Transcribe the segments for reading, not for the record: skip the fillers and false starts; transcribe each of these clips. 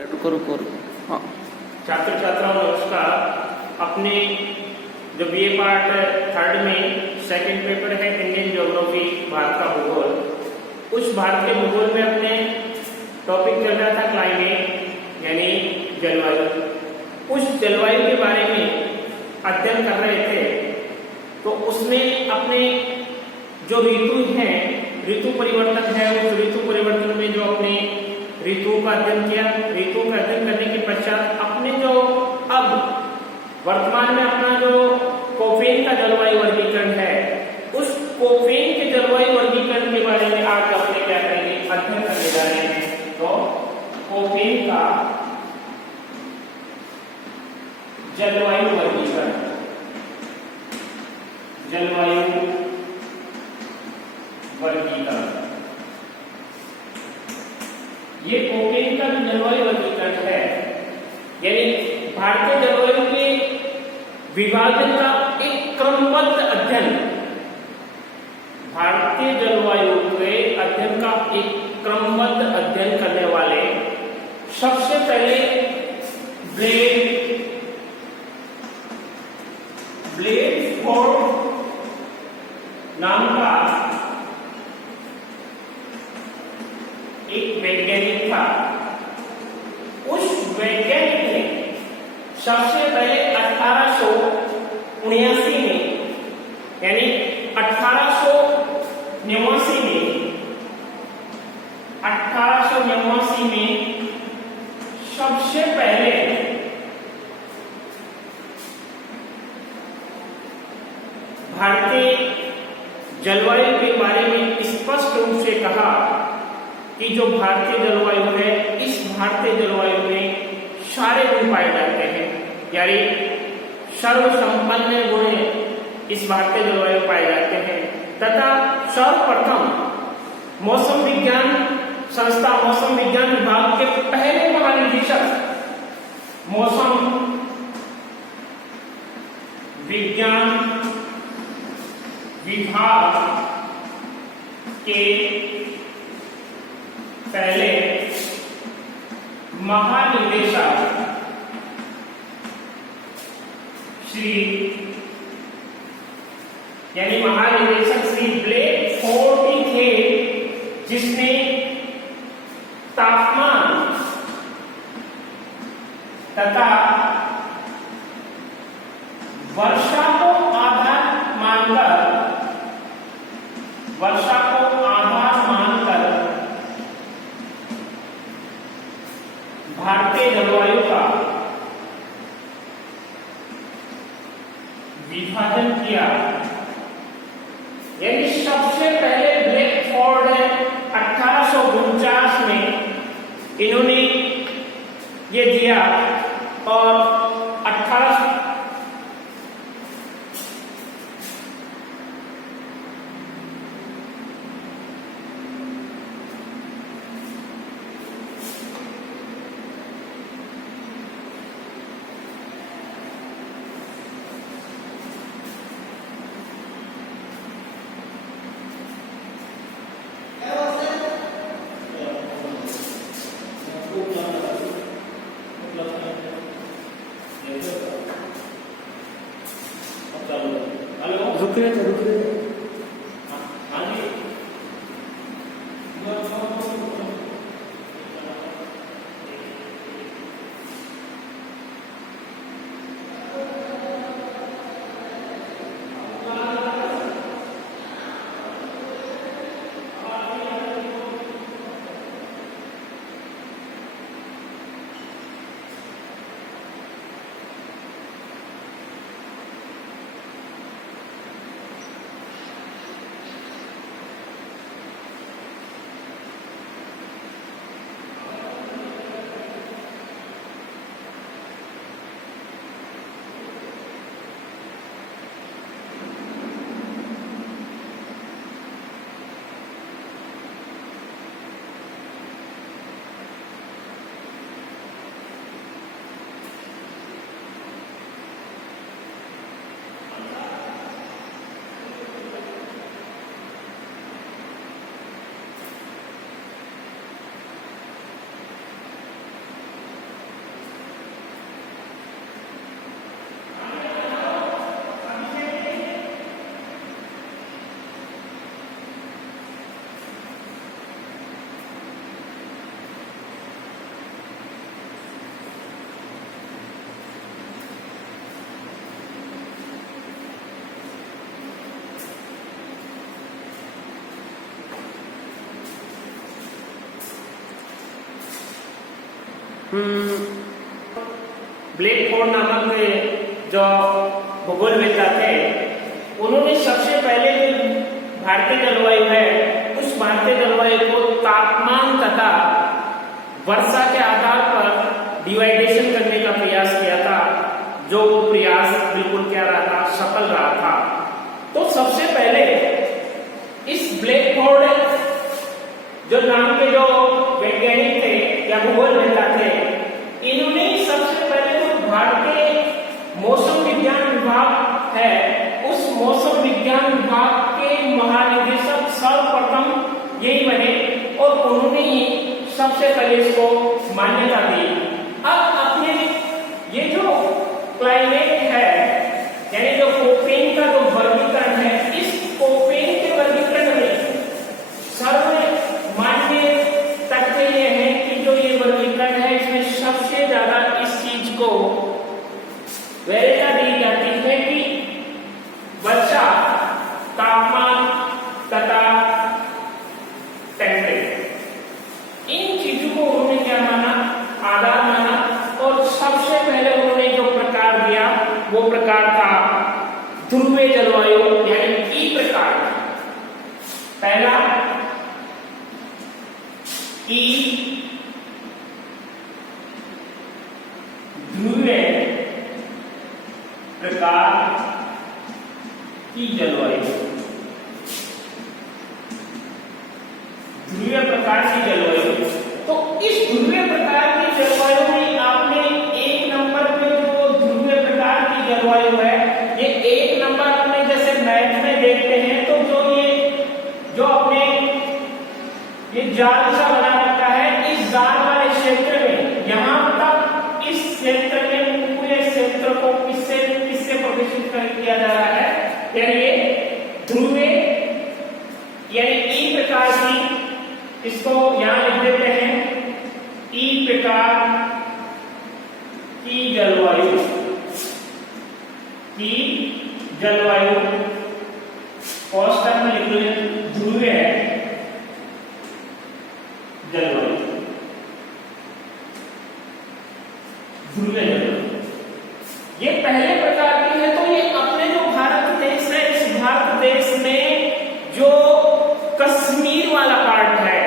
रुको हाँ। छात्र छात्राओं नमस्कार। अपने जो बीए पार्ट थर्ड में सेकंड पेपर है इंडियन ज्योग्राफी, भारत का भूगोल, उस भारत के भूगोल में अपने टॉपिक चल रहा था क्लाइमेट यानी जलवायु। उस जलवायु के बारे में अध्ययन कर रहे थे तो उसमें अपने जो ऋतु हैं, ऋतु परिवर्तन है, उस ऋतु परिवर्तन में जो अपने ऋतु का अध्ययन किया। ऋतु का अध्ययन करने के पश्चात अपने जो अब वर्तमान में अपना जो कोपेन का जलवायु वर्गीकरण है, उस कोपेन के जलवायु वर्गीकरण के बारे में आज अपने क्या करेंगे, अध्ययन करने जा रहे हैं। तो कोपेन का जलवायु वर्गीकरण, जलवायु वर्गीकरण, ये कोपेन का जलवायु वर्गीकरण है, यानी भारतीय जलवायु के विभाजन का एक क्रमबद्ध अध्ययन। भारतीय जलवायु के अध्ययन का एक क्रमबद्ध अध्ययन करने वाले सबसे पहले ब्लेडफोर्ड नाम का एक वैज्ञानिक था। उस वैज्ञानिक ने सबसे पहले 1879 में, यानी 1889 में सबसे पहले भारतीय जलवायु के बारे में स्पष्ट रूप से कहा कि जो भारतीय जलवायु है, इस भारतीय जलवायु में सारे गुण पाए जाते हैं, यानी सर्वसंपन्न गुण इस भारतीय जलवायु पाए जाते हैं। तथा सर्वप्रथम मौसम विज्ञान संस्था, मौसम विज्ञान विभाग के पहले महानिदेशक, मौसम विज्ञान विभाग के पहले महानिदेशक श्री, यानी महानिदेशक श्री ब्लेडफोर्ड थे, जिसने तापमान तथा वर्षा को आधार मानकर भारतीय जलवायु का विभाजन किया। यानी सबसे पहले ब्लेडफोर्ड 1849 में इन्होंने ये दिया और 18 रुकिए ब्लेकफोर्ड नामक जो भूगोलवेत्ता थे, उन्होंने सबसे पहले जो भारतीय जलवायु है उस भारतीय जलवायु को तापमान तथा वर्षा के आधार पर डिवाइडेशन करने का प्रयास किया था, जो वो प्रयास बिल्कुल क्या रहा था, सफल रहा था। तो सबसे पहले इस ब्लेकफोर्ड जो नाम के जो वैज्ञानिक थे या भूगोलवेत्ता थे, इन्होंने सबसे पहले जो भारतीय मौसम विज्ञान विभाग है उस मौसम विज्ञान विभाग के महानिदेशक सर्वप्रथम यही बने और उन्होंने ही सबसे पहले इसको मान्यता दी। अब अपने ये जो क्लाइमेट है यानी जो कोपेन का जो वर्गीकरण है, इस कोपेन के वर्गीकरण में सर्वमान्य तथ्य ये है कि जो ये वर्गीकरण है इसमें सबसे ज्यादा इस चीज को वैधता दी जाती है कि वर्षा, तापमान तथा टेम्परेचर, इन चीजों को उन्होंने क्या माना, आधार माना। और सबसे पहले उन्होंने जो प्रकार दिया वो प्रकार था ध्रुवीय जलवायु यानी ई प्रकार। पहला ई ध्रुवीय प्रकार की जलवायु, ध्रुवीय प्रकार की जलवायु। तो इस ध्रुवीय प्रकार की जलवायु में आपने एक नंबर पे जो ध्रुवीय प्रकार की जलवायु है, ये एक नंबर अपने जैसे मैप में देखते हैं तो जो अपने ये जाल सा बना रखा है, इस जाल वाले क्षेत्र में यहां तक इस क्षेत्र में पूरे क्षेत्र को किससे प्रदर्शित किया जा रहा है, यानी ये ध्रुवीय यानी ई प्रकार की, इसको यहां लिख देते हैं ई प्रकार की जलवायु, की जलवायु औसत में लिख लीजिए ध्रुवीय जलवायु, ध्रुवीय जलवायु ये पहले प्रकार की है। तो ये अपने जो भारत देश है, इस भारत देश में जो कश्मीर वाला पार्ट है,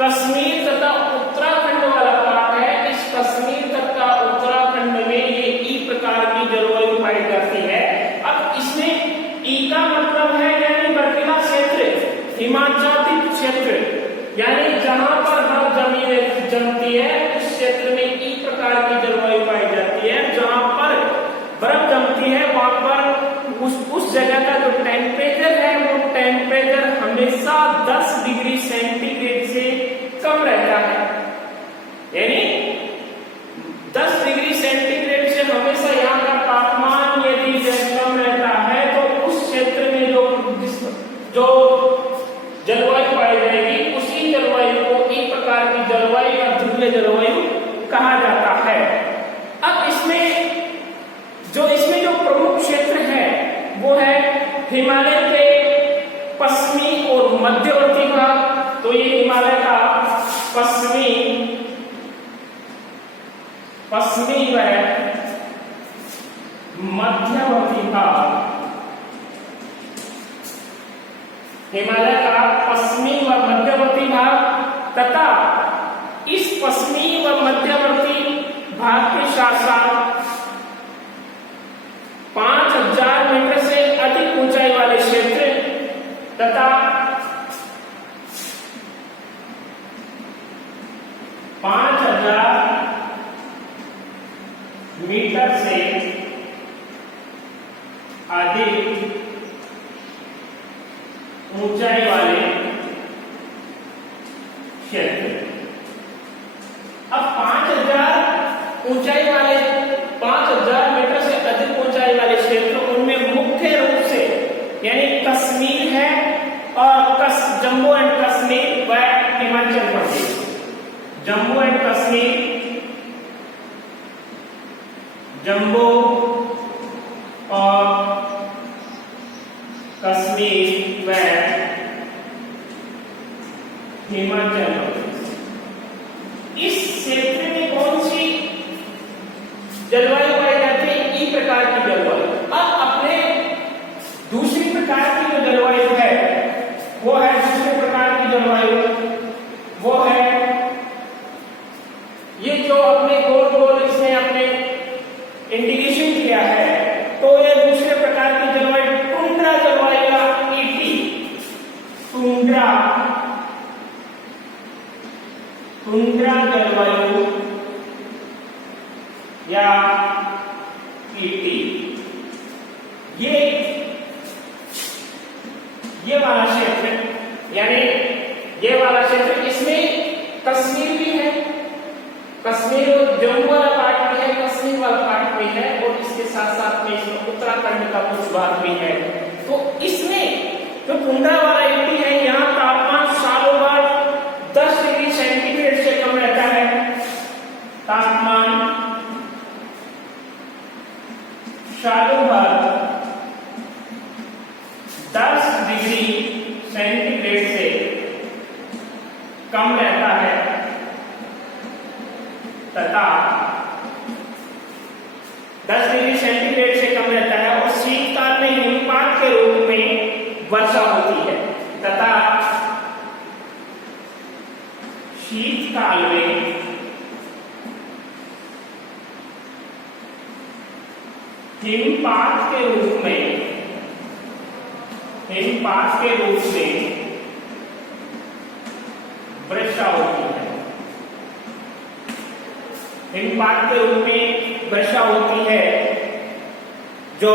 कश्मीर तथा उत्तराखंड वाला पार्ट है, इस कश्मीर तथा उत्तराखंड में ये ई प्रकार की जलवायु पाई जाती है। अब इसमें ई का मतलब है यानी बर्फीला क्षेत्र, हिमाच्छादित क्षेत्र, यानी जहां पर बर्फ जमती है उस क्षेत्र में ई प्रकार की जलवायु पाई जाती है। जहां पर बर्फ जमती है वहां पर उस जगह का जो टेम्परेचर है वो टेम्परेचर हमेशा 10 डिग्री सेंटीग्रेड से कम रहता है, यानी 10 डिग्री सेंटीग्रेड से हमेशा यहाँ का तापमान यदि कम रहता है तो उस क्षेत्र में जो जलवायु पाई जाएगी उसी जलवायु को ई प्रकार की जलवायु या ध्रुवीय जलवायु कहा जाता है। अब इसमें जो प्रमुख क्षेत्र है वो है हिमालय के पश्चिमी और मध्यवर्ती भाग। तो ये हिमालय का पश्चिमी व मध्यवर्ती भाग, हिमालय का पश्चिमी व मध्यवर्ती भाग तथा इस पश्चिमी व मध्यवर्ती भाग के साथ साथ 5000 मीटर से अधिक ऊंचाई वाले क्षेत्र तथा 5000 मीटर से अधिक ऊंचाई वाले क्षेत्र। अब 5000 ऊंचाई वाले 5000 मीटर से अधिक ऊंचाई वाले क्षेत्र, उनमें मुख्य रूप से यानी कश्मीर है और जम्मू एंड कश्मीर व हिमाचल प्रदेश, जम्मू एंड कश्मीर, जम्मू और कश्मीर व हिमाचल प्रदेश। इस क्षेत्र में कौन जलवायु पाई जाती है ई प्रकार की जलवायु। अब अपने दूसरी प्रकार की जो जलवायु है वो है, दूसरे प्रकार की जलवायु वो है ये जो अपने गोल गोल इसने अपने इंडिकेशन किया है, तो ये दूसरे प्रकार की जलवायु टुंड्रा जलवायु या ईटी, टुंड्रा जलवायु या ईटी, ये वाला क्षेत्र, यानी ये वाला क्षेत्र, इसमें कश्मीर भी है, कश्मीर और जम्मू वाला पार्ट भी है, कश्मीर वाला पार्ट भी है, और इसके साथ साथ में इसमें उत्तराखंड का कुछ भाग भी है। तो इसमें जो टुंड्रा वाला ईटी है, यहाँ तापमान सालों भर 10 डिग्री सेंटीग्रेड से कम रहता है। तापमान सालों भर 10 डिग्री सेंटीग्रेड से कम रहता है तथा 10 डिग्री सेंटीग्रेड से कम रहता है, और शीतकाल में हिमपात के रूप में वर्षा होती है तथा शीतकाल में हिमपात के रूप में वर्षा होती है। हिमपात के रूप में वर्षा होती है, जो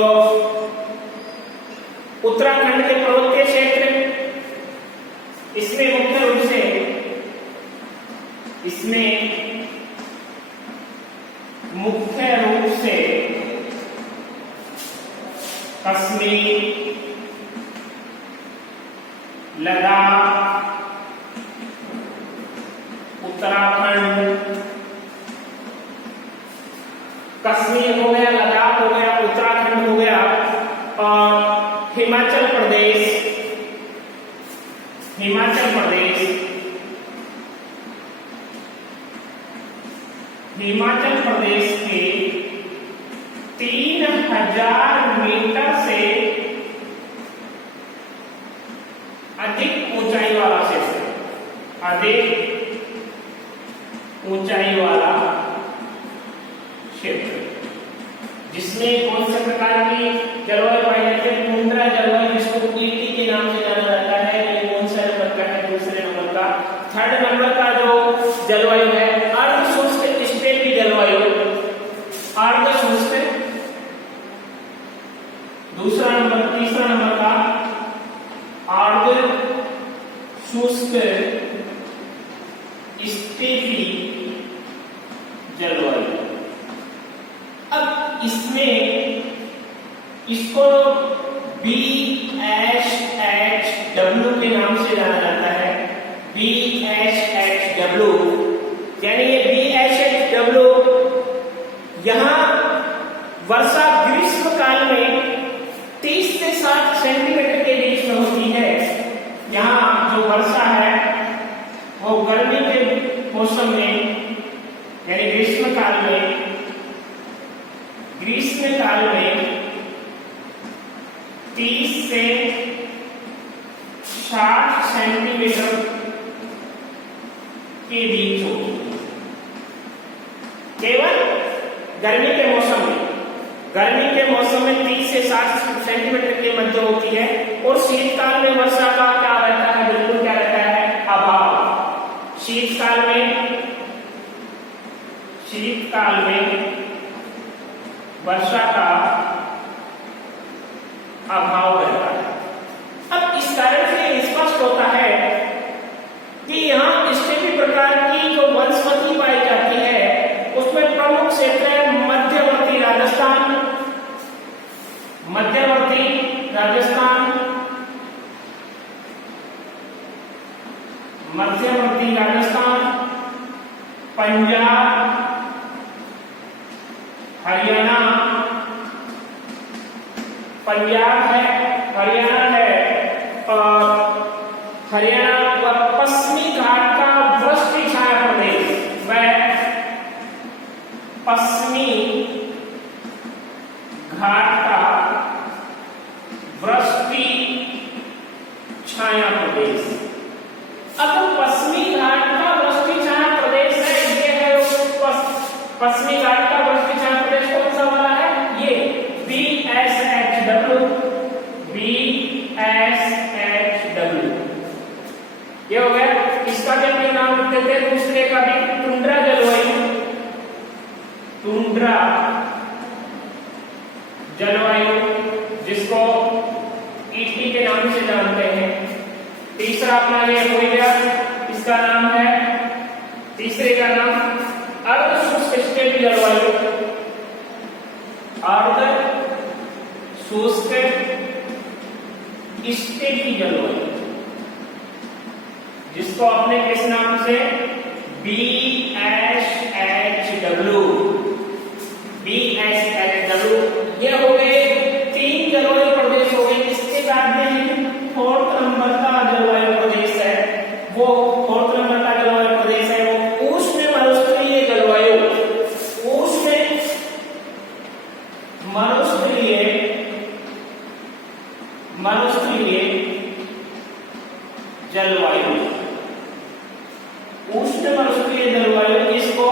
उत्तराखंड के पर्वतीय क्षेत्र, इसमें मुख्य रूप से कश्मीर, लद्दाख, उत्तराखंड, कश्मीर हो गया, लद्दाख हो गया, उत्तराखंड हो गया, और हिमाचल प्रदेश के 3000 मीटर से अधिक ऊंचाई वाला क्षेत्र, जिसमें कौन से प्रकार की जलवायु पाई जाती है? टुंड्रा जलवायु, जिसको ईटी के नाम से जाना जाता है। ये कौन सा नंबर का है? दूसरे नंबर का। थर्ड नंबर का जो जलवायु है अर्धशुष्क स्टेपी जलवायु, अर्धशुष्क। तीसरा नंबर का अर्धशुष्क स्टेपी जलवायु। अब इसको BHHW के नाम से जाना जाता है। BHHW, यानी ये BHHW यहाँ वर्षा ग्रीष्म काल में 30 से 60 सेंटीमीटर के बीच में होती है। यहाँ जो वर्षा है वो गर्मी के मौसम में, यानी ग्रीष्म काल में 30 से 60 सेंटीमीटर के बीच होती है। केवल गर्मी के मौसम में 30 से 60 सेंटीमीटर के मध्य होती है, और शीतकाल में वर्षा का क्या रहता है? बिल्कुल क्या रहता है? अभाव। शीतकाल में वर्षा का अभाव रहता है। अब इस कारण से स्पष्ट होता है कि यहाँ स्टेपी प्रकार की जो वनस्पति पाई जाती है उसमें प्रमुख क्षेत्र है मध्यवर्ती राजस्थान, पंजाब, हरियाणा, हरियाणा है, और हरियाणा व पश्चिमी घाट का वृष्टि छाया प्रदेश, वह पश्चिमी घाट का वृष्टि छाया प्रदेश। अब पश्चिमी घाट का वृष्टि छाया प्रदेश है, ये है पश्चिमी घाट का वृष्टि छाया प्रदेश कौन सा वाला है? ये BSHW, BSHW ये हो गया। इसका भी अपने नाम लिख देते हैं, दूसरे का भी टुंड्रा जलवायु, टुंड्रा जलवायु जिसको ईटी के नाम से जानते हैं। तीसरा अपना ये हो गया, इसका नाम है, तीसरे का नाम अर्ध शुष्क स्टेपी जलवायु, अर्ध शुष्क स्टेपी जलवायु जिसको आपने किस नाम से? BSHW, BSHW ये हो गए 3 जलवायु प्रदेश हो गए। इसके बाद में 4th नंबर का जलवायु प्रदेश है, वो 4th नंबर का जलवायु प्रदेश है वो उष्ण मरुस्थलीय जलवायु, उष्ण मरुस्थलीय जलवायु, उष्ण मरुस्थलीय जलवायु जिसको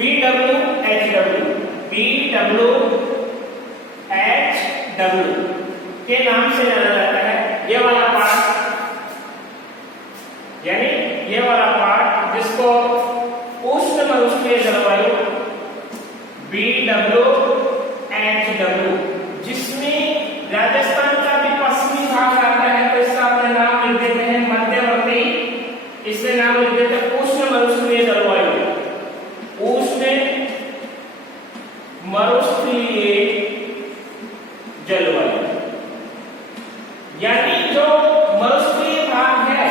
BWHW के नाम से जाना जाता है। ये वाला पार्ट, यानी ये वाला पार्ट जिसको उष्ण मरुस्थलीय जलवायु BWHW, जिसमें राजस्थान का भी पश्चिमी भाग आता है, तो इसका अपने नाम लिख देते हैं मध्यवर्ती, इससे नाम लिख देते हैं उष्ण मरुस्थलीय जलवायु, उष्ण मरुस्थलीय जलवायु। यानी जो मरुस्थलीय भाग है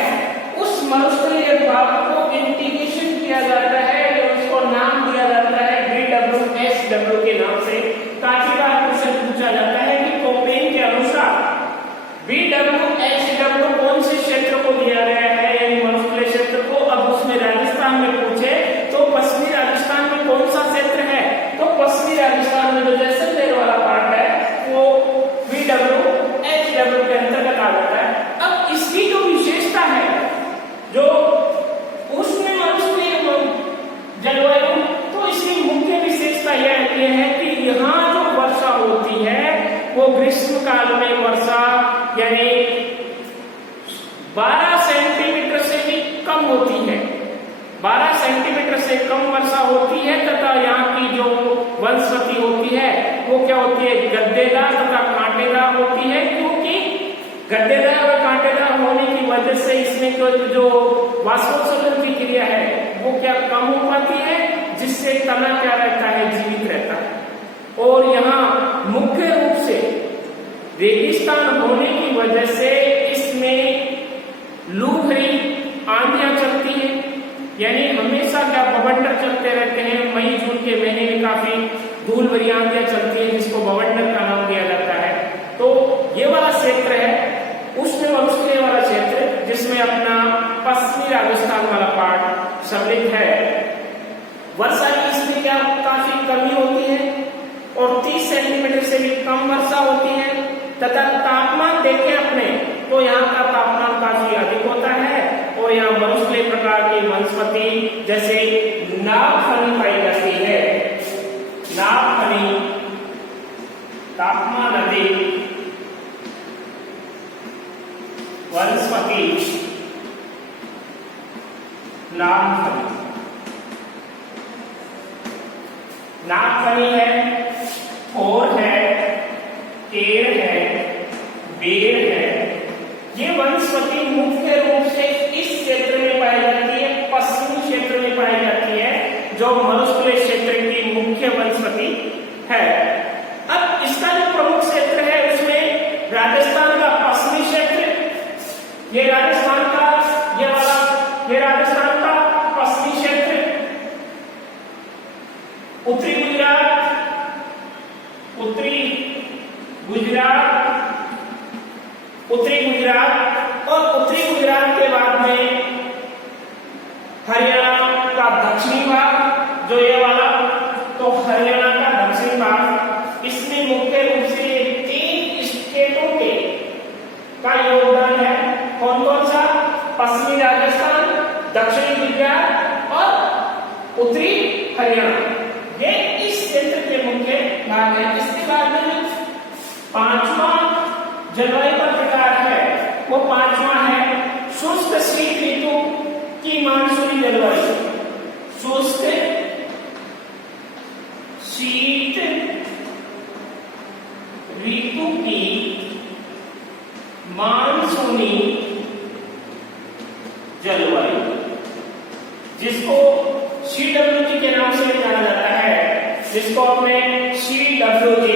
उस मरुस्थलीय भाग को इंटीग्रेशन किया जाता है, उसको नाम दिया जाता है BWHW के नाम से, ताकि क्वेश्चन पूछा जाता है कि कोपेन के अनुसार BWHW कौन से क्षेत्र को दिया गया है, यानी मरुस्थलीय क्षेत्र को। अब उसमें राजस्थान में पूछे तो पश्चिमी राजस्थान में कौन सा क्षेत्र है, तो पश्चिमी राजस्थान में जो जैसलमेर वाला पार्ट है वो BWHW के अंतर्गत आ जाता है। अब इसकी जो विशेषता है, जो उष्ण मरुस्थलीय जलवायु, तो इसकी मुख्य विशेषता यह है कि यहाँ जो वर्षा होती है वो ग्रीष्म काल में वर्षा यानी 12 सेंटीमीटर से भी कम होती है, 12 सेंटीमीटर से कम वर्षा होती है, तथा यहाँ की जो वनस्पति होती है वो क्या होती है? गद्देदार तथा कांटेदार होती है, क्योंकि गद्देदार और कांटेदार होने की वजह से इसमें जो वाष्पोत्सर्जन की क्रिया है वो क्या कम हो पाती है, जिससे तना क्या रहता है? जीवित रहता है। और यहाँ मुख्य रूप से रेगिस्तान होने की वजह से इसमें लू भरी आंधियां चलती है, यानी हमेशा क्या बवंडर चलते रहते हैं। मई जून के महीने में काफी धूल भरी आंधियां चलती है, जिसको बवंडर का नाम दिया जाता है। तो ये वाला क्षेत्र है उष्ण मरुस्थलीय वाला क्षेत्र, जिसमें अपना पश्चिमी राजस्थान वाला पार्ट सम्मिलित है। वर्षा की इसमें क्या काफी कमी होती है और 30 सेंटीमीटर से भी कम वर्षा होती है, तथा तापमान देखें अपने तो यहाँ का तापमान काफी अधिक होता है, और यहाँ मरुस्थलीय प्रकार की वनस्पति जैसे नागफनी पाई जाती है। नागफनी तापमान अधिक वनस्पति नागफनी, नागफनी है, थोर है, केर है, बेर है। ये वनस्पति मुख्य रूप से इस क्षेत्र में पाई जाती है, पश्चिमी क्षेत्र में पाई जाती है, जो मरुस्थलीय क्षेत्र की मुख्य वनस्पति है। अब इसका जो प्रमुख क्षेत्र है उसमें राजस्थान का पश्चिमी क्षेत्र, ये राजस्थान का ये राजस्थान का पश्चिमी क्षेत्र, उत्तरी गुजरात, उत्तरी गुजरात और उत्तरी गुजरात के बाद में हरियाणा का दक्षिणी भाग जो ये वाला, तो हरियाणा का दक्षिणी भाग, इसमें मुख्य रूप से 3 स्टेटों के का योगदान है। कौन कौन सा? पश्चिमी राजस्थान, दक्षिणी गुजरात और उत्तरी हरियाणा, ये इस क्षेत्र के मुख्य भाग है। इसके बाद में 5वां जलवायु का प्रकार है, वो 5वां है शुष्क शीत ऋतु की मानसूनी जलवायु। शुष्क शीत ऋतु की मानसूनी जलवायु, जिसको CWG के नाम से जाना जाता है, जिसको अपने CWG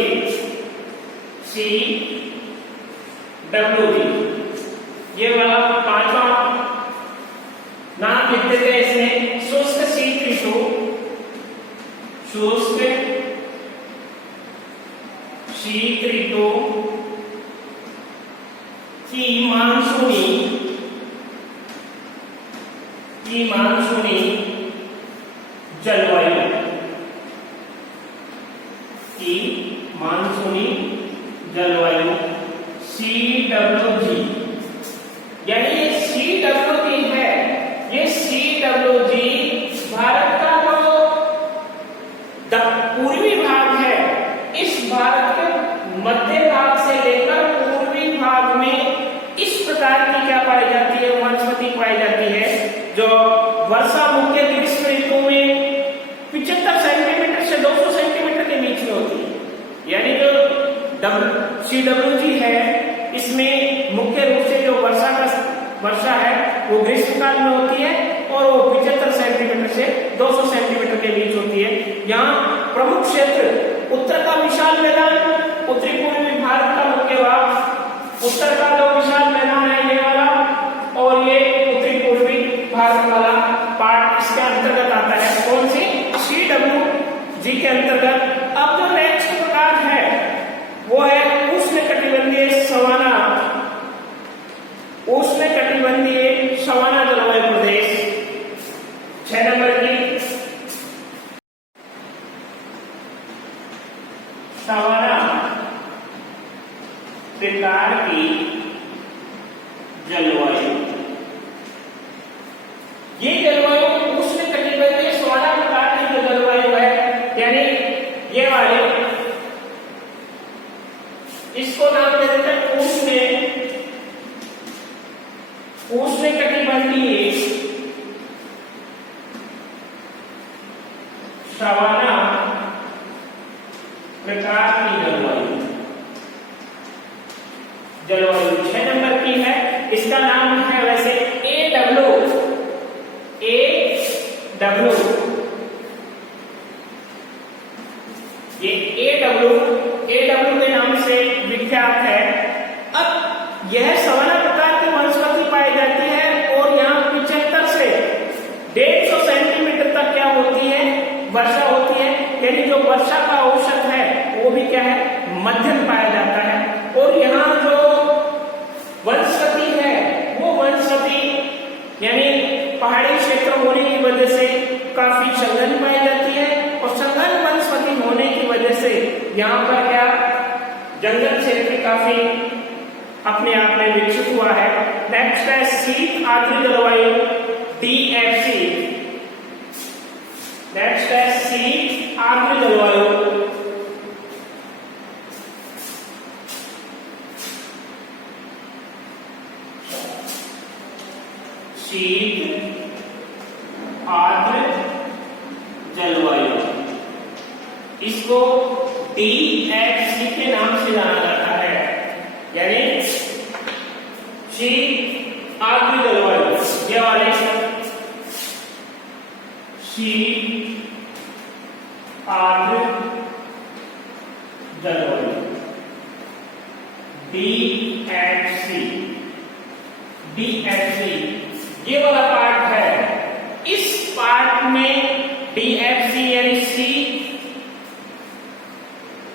ये वाला 5वां नाम लिख देते हैं इसमें। शुष्क शीत ऋतु, शुष्क शीत ऋतु की मानसूनी जलवायु की मानसूनी जलवायु CWG, यानी ये CWG है, ये CWG भारत का जो पूर्वी भाग है, इस भारत के मध्य भाग से लेकर पूर्वी भाग में इस प्रकार की क्या पाई जाती है? वनस्पति पाई जाती है, जो वर्षा मुख्य ग्रीष्म ऋतु में 75 सेंटीमीटर से 200 सेंटीमीटर के बीच में होती है। यानी जो CWG है, इसमें मुख्य रूप से जो वर्षा है वो ग्रीष्म काल में होती है और वो 75 सेंटीमीटर से 200 सेंटीमीटर के बीच होती है। यहाँ प्रमुख क्षेत्र उत्तर का विशाल मैदान, उत्तरी पूर्वी भारत का मुख्य भाग, उत्तर का जो विशाल मैदान है ये वाला, और ये उत्तरी पूर्वी भारत वाला पार्ट इसके अंतर्गत आता है। कौन सी? CWG के अंतर्गत। अब जो नेक्स्ट प्रकार है वो है उष्णकटिबंधीय सवाना, उष्णकटिबंधीय सवाना जलवायु प्रदेश। 6 नंबर की सवाना प्रकार की जलवायु, ये जलवायु उष्णकटिबंधीय सवाना प्रकार की जो जलवायु है, यानी ये वाले, इसको नाम दे देते हैं उष्णकटिबंधीय सवाना प्रकार की जलवायु। 6 नंबर की है, इसका नाम है वैसे AW, ये AW के नाम से विख्यात है। अब यह सवाना प्रकार की वनस्पति पाई जाती है और यहाँ 75 से 150 सेंटीमीटर तक क्या होती है? वर्षा होती है। यानी जो वर्षा का औसत है वो भी क्या है? मध्यम पाया जाता है। और यहाँ जो वनस्पति है वो वनस्पति यानी पहाड़ी क्षेत्र होने की वजह से काफी संघन पाई जाती है, और संघन वनस्पति होने की वजह से यहाँ पर क्या जंगल क्षेत्र काफी अपने आप में विकसित हुआ है। नेक्स्ट है शीत आर्द्र जलवायु DFC। नेक्स्ट है शीत आर्द्र जलवायु शीत आर्द्र जलवायु, इसको DFC के नाम से जाना जाता है। यानी शीत आर्द्र जलवायु, ये वाले शीत आर्द्र जलवायु DFC ये वाला पार्ट है। इस पार्ट में DFC यानी शीत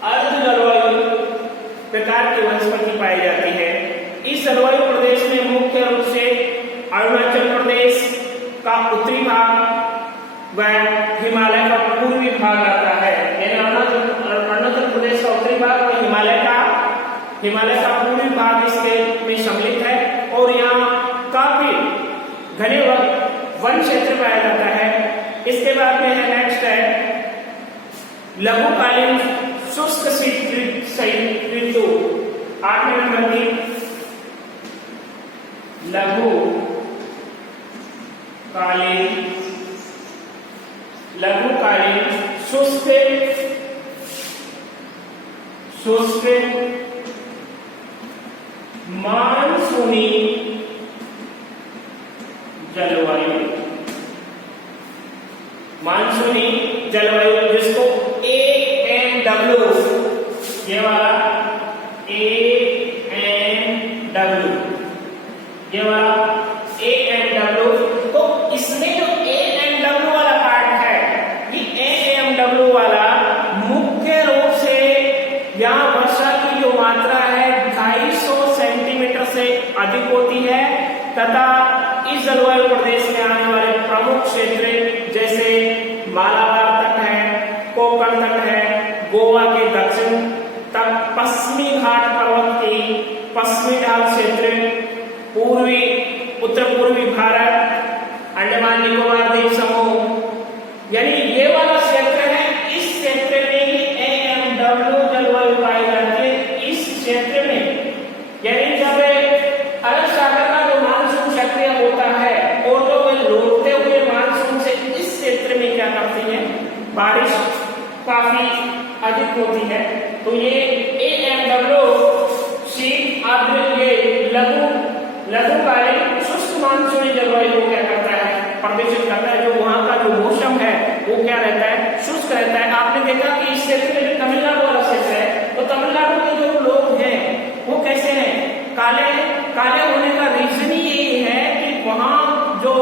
आर्द्र जलवायु प्रकार की वनस्पति पाई जाती है। इस जलवायु प्रदेश में मुख्य रूप से अरुणाचल प्रदेश का उत्तरी भाग व हिमालय का पूर्वी भाग आता है। यानी अरुणाचल प्रदेश का उत्तरी भाग और हिमालय का पूर्वी भाग इसके में सम्मिलित है और यहाँ काफी घने वन क्षेत्र पाया जाता है। इसके बाद में है नेक्स्ट है लघुकालीन शुष्क शीत ऋतु। 8वें नंबर की लघुकालीन शुष्क मानसूनी जलवायु जिसको AMW, ये वाला AMW, तो इसमें जो AMW वाला पार्ट है, ये AMW वाला मुख्य रूप से यहाँ वर्षा की जो मात्रा है 250 सेंटीमीटर से अधिक होती है तथा इस जलवायु प्रदेश में आने वाले प्रमुख क्षेत्र जैसे मालाबार तट है, कोंकण तट है, गोवा के दक्षिण तक पश्चिमी घाट पर्वत की पश्चिमी ढाल क्षेत्र, उत्तर पूर्वी भारत, अंडमान निकोबार द्वीप समूह, यानी ये वाला क्षेत्र है। इस क्षेत्र में ही AMW जलवायु पाई जाती है। इस क्षेत्र में यानी जब अरब सागर का जो मानसून सक्रिय होता है और जो वे लौटते हुए मानसून से इस क्षेत्र में क्या करती है, बारिश काफी अधिक होती है। तो ये AMW शीत आर्द्र ये लघुकालीन शुष्क मानसूनी जलवायु को क्या करता है, प्रदर्शित करता है। जो वहां का जो मौसम है वो क्या रहता है, शुष्क रहता है। आपने देखा कि इस क्षेत्र में जो तमिलनाडु वाला क्षेत्र है, तो तमिलनाडु के जो लोग हैं वो कैसे हैं, काले होने का रीजन ही यही है कि वहां जो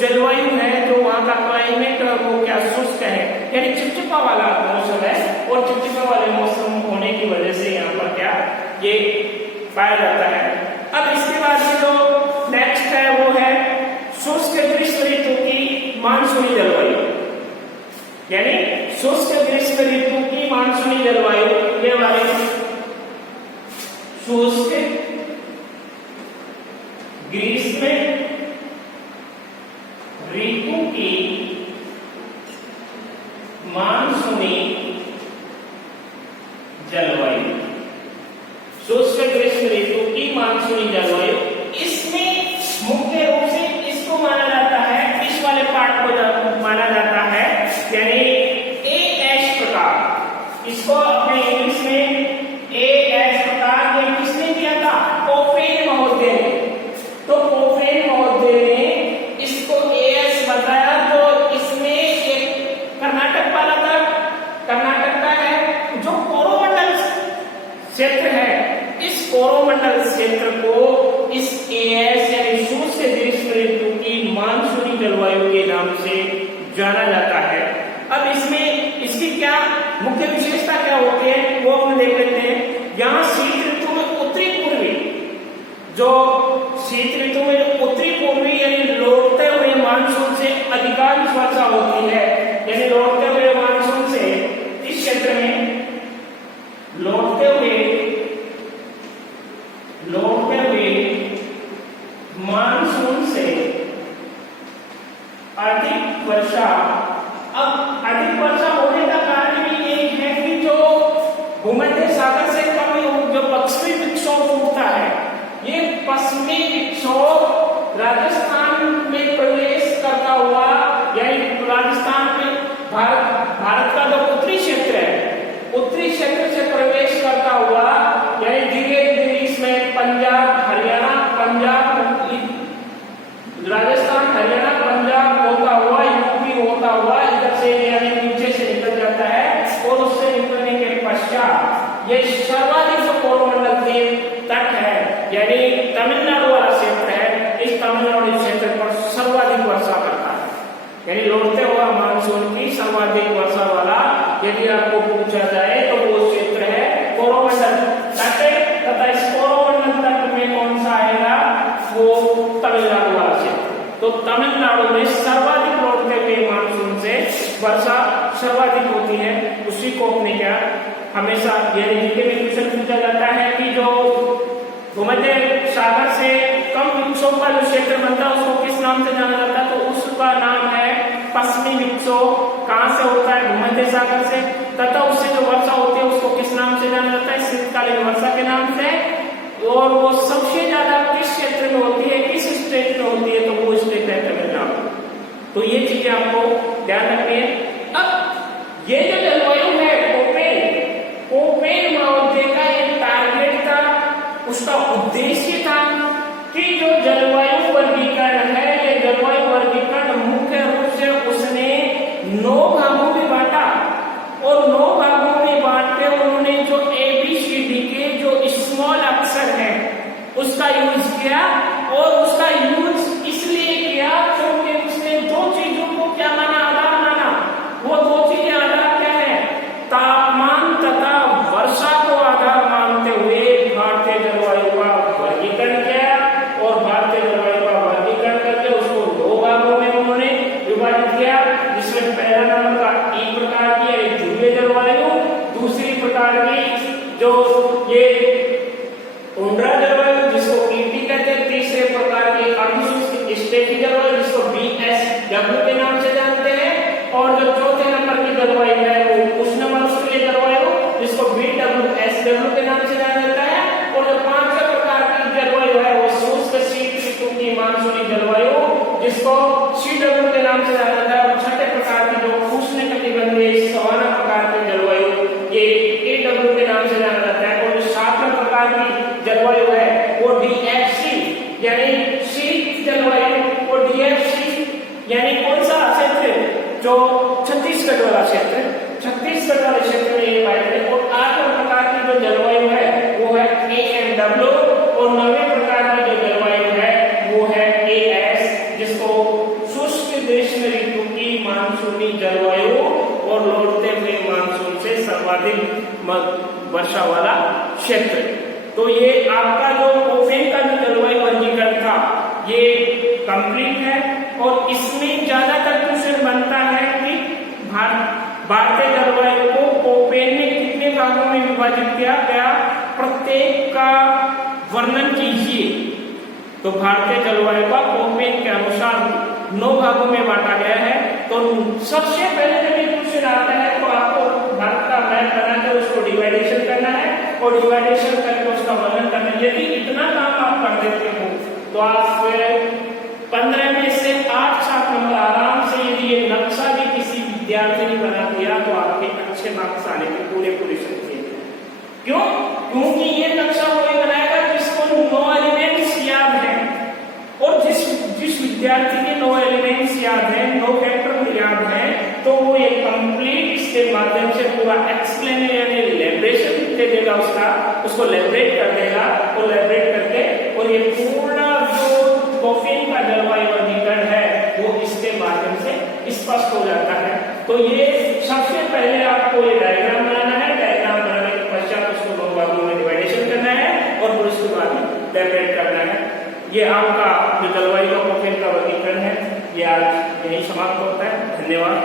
जलवायु है, जो वहां का क्लाइमेट वो क्या शुष्क है, यानी चिपचिपा वाला मौसम है और चिपचिपा वाले मौसम होने की वजह से यहाँ पर क्या ये पाया जाता है। अब इसके बाद जो नेक्स्ट है वो है शुष्क ग्रीष्म ऋतु की मानसूनी जलवायु, यानी शुष्क ग्रीष्म ऋतु की मानसूनी जलवायु, ये वाले शुष्क ग्रीष्म ऋतु की मानसूनी जलवायु, शुष्क ग्रीष्म ऋतु की मानसूनी जलवायु, इसमें मुख्य रूप से इसको माना जाता है, इस वाले पार्ट को माना जाता है यानी AS प्रकार। इसको अपने इंग्लिश में AS प्रकार ये किसने दिया था, कोफेन महोदय ने। तो कोफेन महोदय ने इसको AS बताया। तो इसमें एक कर्नाटक वाला था, कर्नाटक का है जो कोरोमंडल क्षेत्र है, इस कोरोमंडल क्षेत्र को इस AS यानी शुष्क ग्रीष्म ऋतु की मानसूनी जलवायु के नाम से जाना जाता है। अब इसमें इसकी क्या मुख्य विशेषता क्या होती है वो हम देख लेते हैं। यहाँ शीत ऋतु में उत्तरी पूर्वी यानी लौटते हुए मानसून से अधिकांश वर्षा होती है, यानी लौटते हुए मानसून से इस क्षेत्र में लौटते हुए मानसून से अधिक वर्षा। अब अधिक वर्षा होने का कारण भी यही है कि जो भूमध्य सागर से कम जो पश्चिमी विक्षोभ उठता है, ये पश्चिमी विक्षोभ राजस्थान में प्रवेश करता हुआ, यानी राजस्थान में भारत का जो उत्तरी क्षेत्र है, उत्तरी क्षेत्र से प्रवेश करता हुआ यानी धीरे धीरे इसमें पंजाब, हरियाणा, राजस्थान, हरियाणा, पंजाब होता हुआ, यूपी होता हुआ इधर से यानी नीचे से निकल जाता है और उससे निकलने के पश्चात ये सर्वाधिक जो कोरोमंडल के तट है यानी तमिलनाडु वाला क्षेत्र है, इस तमिलनाडु क्षेत्र पर सर्वाधिक वर्षा करता है, यानी लौटते हुआ मानसून की सर्वाधिक वर्षा वाला यदि आपको पूछा जाए तो वो क्षेत्र है कोरोमंडल तट। तथा इस कोरोमंडल तट में कौन सा तो तमिलनाडु में सर्वाधिक लौटते हुए मानसून से वर्षा सर्वाधिक होती है। उसी को अपने क्या हमेशा ये जीके में क्वेश्चन पूछा जाता है कि जो भूमध्य सागर से कम विक्षोभ का जो क्षेत्र बनता है उसको किस नाम से जाना जाता है, तो उसका नाम है पश्चिमी विक्षोभ। कहां से होता है, भूमध्य सागर से, तथा उससे जो वर्षा होती है उसको किस नाम से जाना जाता है, शीतकालीन वर्षा के नाम से। और वो सबसे ज्यादा किस क्षेत्र में होती है, किस स्टेट में होती है, तो वो स्टेट है तमिलनाडु। तो ये चीजें आपको ध्यान रखनी है। अब ये जो जलवायु है कोपेन महोदय का एक टारगेट था, उसका उद्देश्य था कि जो जलवायु वर्गीकरण है, ये जलवायु वर्गीकरण मुख्य रूप से उसने 9 भागों में बांटा और 9 भागों में बांट के उन्होंने जो ABCD के जो स्मॉल अक्षर है उसका यूज किया। और उसका यूज इसलिए किया क्योंकि उसने 2 चीजों को क्या माना, आधार माना। वो 2 चीजें आधार क्या है, तापमान तथा वर्षा को आधार मानते हुए भारतीय जलवायु का वर्गीकरण किया। और भारतीय जलवायु का वर्गीकरण करके उसको 2 भागों में उन्होंने विभाजित किया, जिसमें पहला नंबर का E प्रकार की है ध्रुवीय जलवायु, दूसरी प्रकार की जो ये टुंड्रा जलवायु जिसको ET कहते हैं, तीसरे प्रकार की अर्धशुष्क स्टेपी जलवायु जिसको BSW के नाम से जानते हैं, और जो चौथे नंबर की जलवायु है वो उष्णमंडलीय जलवायु जिसको BWSW के नाम से जाना जाता है। और जो 5वें प्रकार की जलवायु है वो शुष्क शीत ऋतु की मानसूनी जलवायु जिसको CW के नाम से जाना जाता है। और 6ठे प्रकार की जो उष्णकटिबंधीय सवाना प्रकार की जलवायु ये AW के नाम से जाना जाता है। और जो 7वें प्रकार की जलवायु है वो DFC यानी शीत जलवायु, और DFC यानी कौन सा क्षेत्र, जो छत्तीसगढ़ वाला क्षेत्र, छत्तीसगढ़ वाले क्षेत्र में ये पाए जाते हैं। और 8वें प्रकार की जो जलवायु है वो है AMW, और 9वें प्रकार की जो जलवायु है वो है AS जिसको शुष्क ग्रीष्म ऋतु की मानसूनी जलवायु और लौटते हुए मानसून से सर्वाधिक वर्षा वाला क्षेत्र। तो ये आपका जो कोपेन का जो जलवायु वर्गीकरण था ये कंप्लीट है। और इसमें ज्यादातर क्वेश्चन बनता है कि भारतीय जलवायु को कोपेन ने कितने भागों में विभाजित किया गया, प्रत्येक का वर्णन कीजिए। तो भारतीय जलवायु का कोपेन के अनुसार 9 भागों में बांटा गया है। तो सबसे पहले जब ये क्वेश्चन आता है तो आपको भारत का मैप बनाना है, उसको डिवाइडेशन करना है और डिवाइडेशन करके उसका वर्णन करना है। यदि इतना काम आप कर देते हो तो आप 15 में से 8-7 नंबर आराम से, यदि ये नक्शा भी किसी विद्यार्थी ने बना दिया तो आपके अच्छे मार्क्स आने की पूरी शक्ति है। क्यों? क्योंकि ये नक्शा वही बनाएगा जिसको 9 एलिमेंट्स याद है। और जिस विद्यार्थी के 9 एलिमेंट्स याद है, 9 फैक्टर याद है, तो वो ये कंप्लीट इसके माध्यम से पूरा एक्सप्लेन यानी लेबरेशन दे देगा, उसको लेबरेट कर देगा और लेबरेट करके और ये पूरा जो कोपेन का जलवायु वर्गीकरण है वो इसके माध्यम से स्पष्ट हो जाता है। तो ये सबसे पहले आपको ये डायग्राम बनाना है, डायग्राम बनाने के पश्चात उसको 9 भागों में डिवाइडेशन करना है और फिर उसके बाद में लेबरेट करना है। ये आपका जो जलवायु का कोपेन का वर्गीकरण है ये आज यही समाप्त होता है। धन्यवाद।